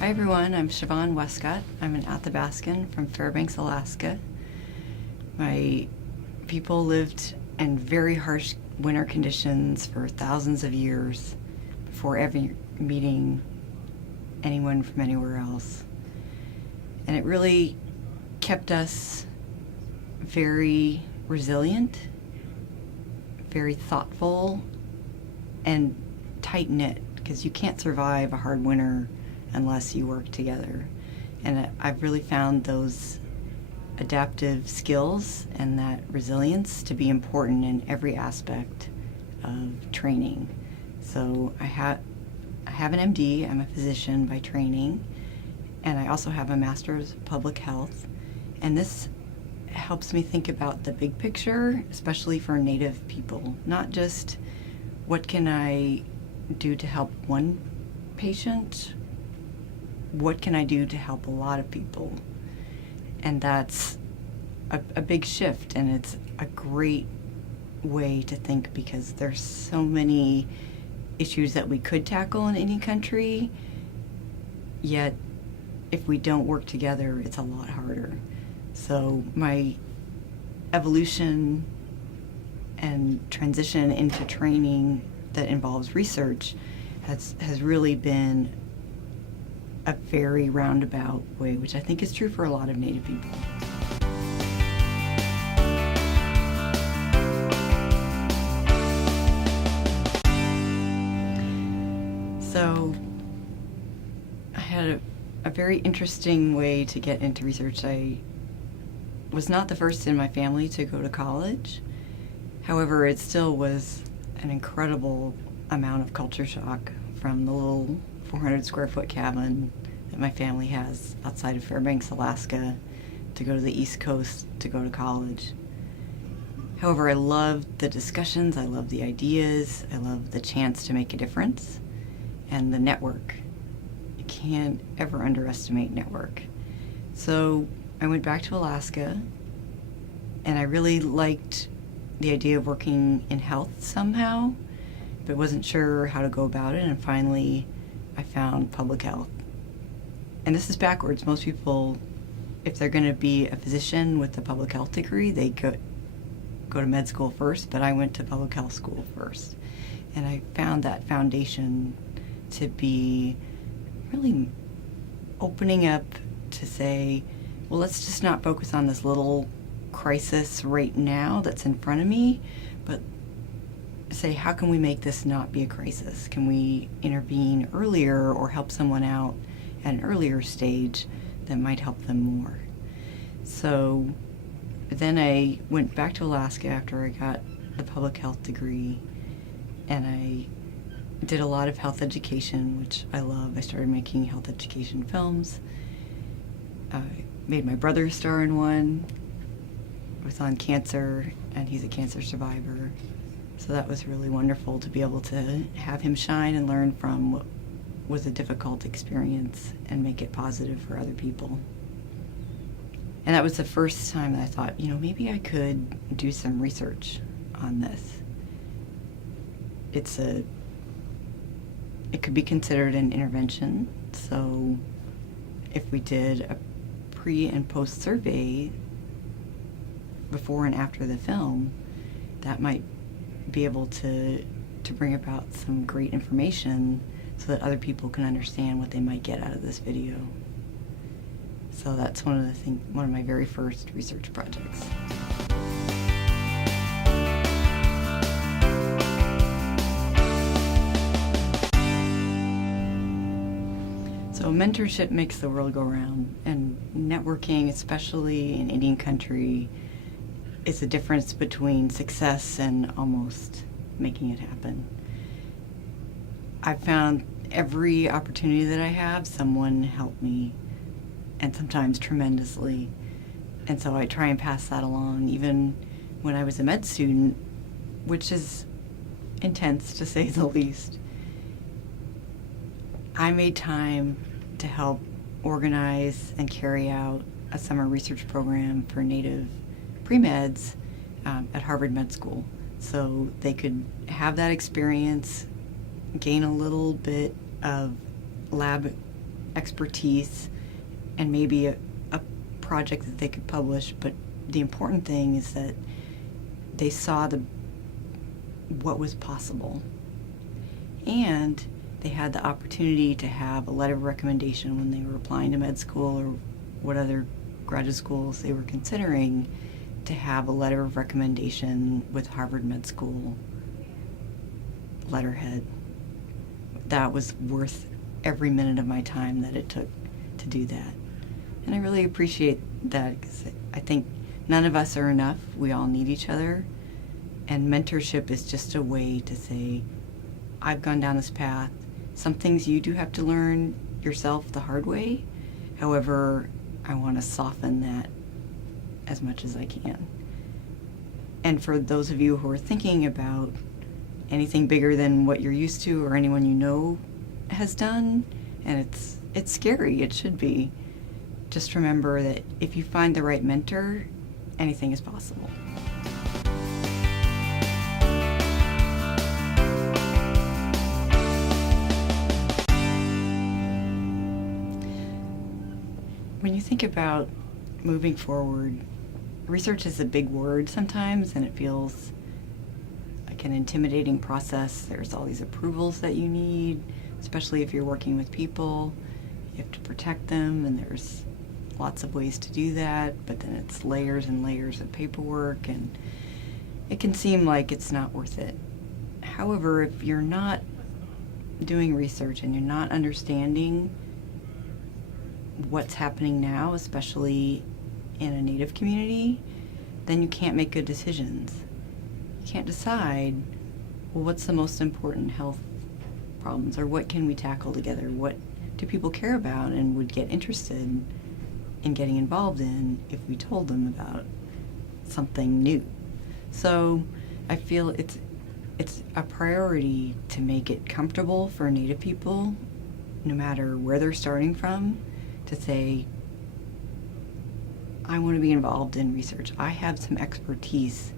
Hi everyone, I'm Siobhan Wescott. I'm an Athabascan from Fairbanks, Alaska. My people lived in very harsh winter conditions for thousands of years before ever meeting anyone from anywhere else. And it really kept us very resilient, very thoughtful, and tight-knit, because you can't survive a hard winter unless you work together. And I've really found those adaptive skills and that resilience to be important in every aspect of training. So I have an MD, I'm a physician by training, and I also have a master's of public health. And this helps me think about the big picture, especially for Native people. Not just what can I do to help one patient, what can I do to help a lot of people? And that's a big shift, and it's a great way to think, because there's so many issues that we could tackle in any country, yet if we don't work together, it's a lot harder. So my evolution and transition into training that involves research has really been a very roundabout way, which I think is true for a lot of Native people. So I had a very interesting way to get into research. I was not the first in my family to go to college. However, it still was an incredible amount of culture shock from the little 400 square foot cabin that my family has outside of Fairbanks, Alaska, to go to the East Coast to go to college. However, I loved the discussions, I loved the ideas, I loved the chance to make a difference, and the network. You can't ever underestimate network. So I went back to Alaska, and I really liked the idea of working in health somehow, but wasn't sure how to go about it, and finally I found public health. And this is backwards. Most people, if they're going to be a physician with a public health degree, they go to med school first, but I went to public health school first. And I found that foundation to be really opening up to say, well, let's just not focus on this little crisis right now that's in front of me, but say, how can we make this not be a crisis? Can we intervene earlier or help someone out at an earlier stage that might help them more? So then I went back to Alaska after I got the public health degree, and I did a lot of health education, which I love. I started making health education films. I made my brother a star in one. I was on cancer, and he's a cancer survivor. So that was really wonderful to be able to have him shine and learn from what was a difficult experience and make it positive for other people. And that was the first time that I thought, maybe I could do some research on this. It could be considered an intervention. So if we did a pre and post survey before and after the film, that might be able to bring about some great information so that other people can understand what they might get out of this video. So that's one of my very first research projects. So mentorship makes the world go round, and networking, especially in Indian country, is the difference between success and almost making it happen. I've found every opportunity that I have, someone helped me, and sometimes tremendously. And so I try and pass that along, even when I was a med student, which is intense to say the least. I made time to help organize and carry out a summer research program for Native pre-meds at Harvard Med School. So they could have that experience, gain a little bit of lab expertise and maybe a project that they could publish, but the important thing is that they saw what was possible, and they had the opportunity to have a letter of recommendation when they were applying to med school or what other graduate schools they were considering, to have a letter of recommendation with Harvard Med School letterhead. That was worth every minute of my time that it took to do that. And I really appreciate that, because I think none of us are enough. We all need each other. And mentorship is just a way to say, I've gone down this path. Some things you do have to learn yourself the hard way. However, I want to soften that as much as I can. And for those of you who are thinking about anything bigger than what you're used to or anyone you know has done, and it's scary, it should be, just remember that if you find the right mentor, anything is possible. When you think about moving forward, research is a big word sometimes, and it feels like an intimidating process. There's all these approvals that you need, especially if you're working with people. You have to protect them, and there's lots of ways to do that, but then it's layers and layers of paperwork, and it can seem like it's not worth it. However, if you're not doing research and you're not understanding what's happening now, especially in a Native community, then you can't make good decisions. You can't decide, well, what's the most important health problems, or what can we tackle together? What do people care about and would get interested in getting involved in if we told them about something new? So I feel it's a priority to make it comfortable for Native people, no matter where they're starting from, to say, I want to be involved in research. I have some expertise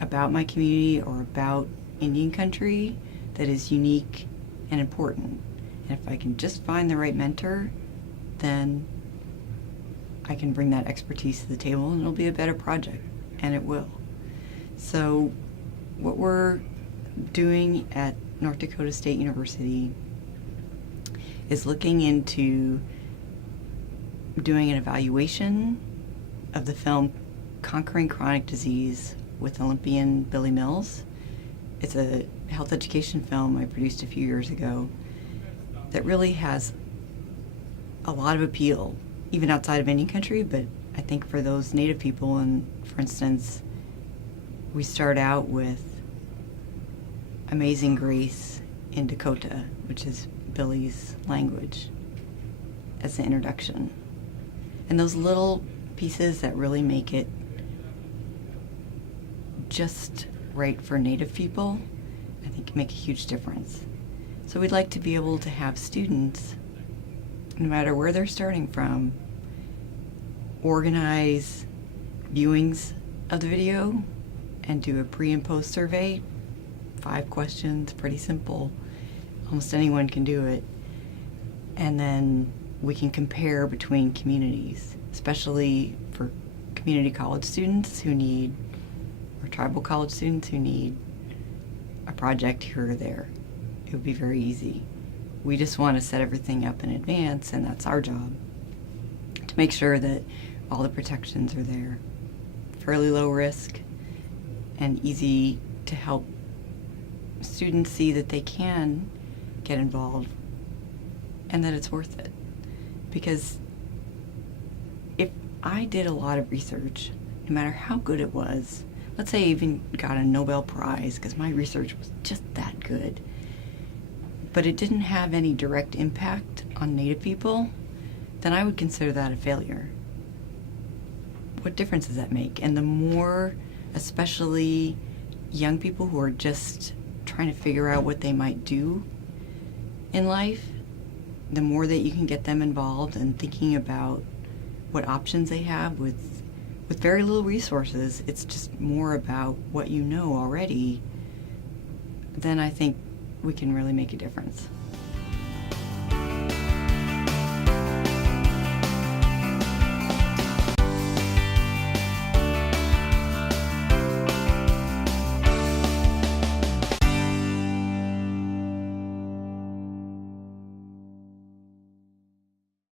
about my community or about Indian country that is unique and important. And if I can just find the right mentor, then I can bring that expertise to the table and it'll be a better project, and it will. So what we're doing at North Dakota State University is looking into doing an evaluation of the film Conquering Chronic Disease with Olympian Billy Mills. It's a health education film I produced a few years ago that really has a lot of appeal, even outside of Indian country, but I think for those Native people. And for instance, we start out with Amazing Grace in Dakota, which is Billy's language, as an introduction. And those little pieces that really make it just right for Native people, I think make a huge difference. So we'd like to be able to have students, no matter where they're starting from, organize viewings of the video and do a pre and post survey. 5 questions, pretty simple. Almost anyone can do it. And then we can compare between communities, especially for community college students who need, or tribal college students who need a project here or there. It would be very easy. We just want to set everything up in advance, and that's our job, to make sure that all the protections are there. Fairly low risk and easy to help students see that they can get involved and that it's worth it. Because if I did a lot of research, no matter how good it was, let's say I even got a Nobel Prize because my research was just that good, but it didn't have any direct impact on Native people, then I would consider that a failure. What difference does that make? And the more, especially young people who are just trying to figure out what they might do in life, the more that you can get them involved and thinking about what options they have with very little resources, it's just more about what you know already, then I think we can really make a difference.